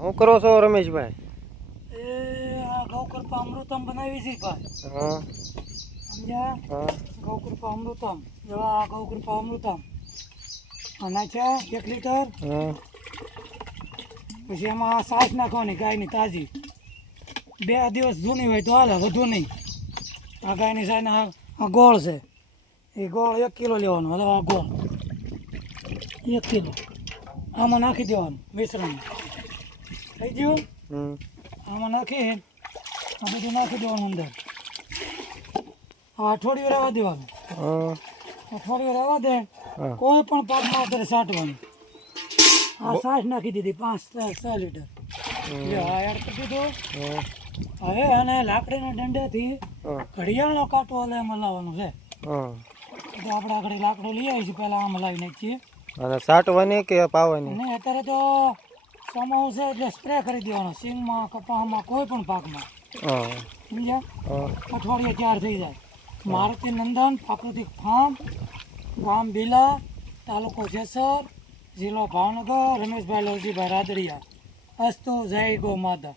શું કરો છો રમેશભાઈ? એ આ ગૌકૃપા અમૃતમ બનાવી છે ભાઈ. હા સમજ્યા? હા ગૌકૃપા અમૃતમ. જો આ ગૌકૃપા અમૃતમ આના છે 1 લીટર. હા પછી એમાં છાશ નાખવાની ગાયની તાજી. 2 દિવસ જૂની હોય તો હાલે, વધુ નહીં. આ ગાયની છાશ આ ગોળ છે, એ ગોળ 1 કિલો લેવાનો. હવે આ ગોળ 1 કિલો આમાં નાખી દેવાનું મિશ્રણ. થઈ ગયું? આમાં નાખી આ બધું નાખી દેવાનું અંદર. અઠવાડિયું રહેવા દેવાનું. અઠવાડિયું રહેવા દે. કોઈ પણ પાકમાં અત્યારે છાંટવાનું. આ છાશ નાખી દીધી 5-6 લીટર. આ એડ કરી દીધું. હવે અને લાકડીના દંડેથી ઘડિયાળનો કાંટો એટલે એમાં લાવવાનો છે. તો આપણે આગળ લાકડો લઈ આવીશું, પહેલાં આમાં લાવી નાખીએ. અને સાટવાની કે પાવાની? નહીં, અત્યારે તો સમાવ છે એટલે સ્પ્રે કરી દેવાનો. સિંગમાં, કપાસમાં, કોઈ પણ પાકમાં. સમજ્યા? અઠવાડિયે 4 થઈ જાય. મારુતિ નંદન પ્રાકૃતિક ફાર્મ, ગામ બીલા, તાલુકો જેસર, જિલ્લો ભાવનગર, રમેશભાઈ લવજીભાઈ રાદડિયા. અસ્તુ જય ગો માતા.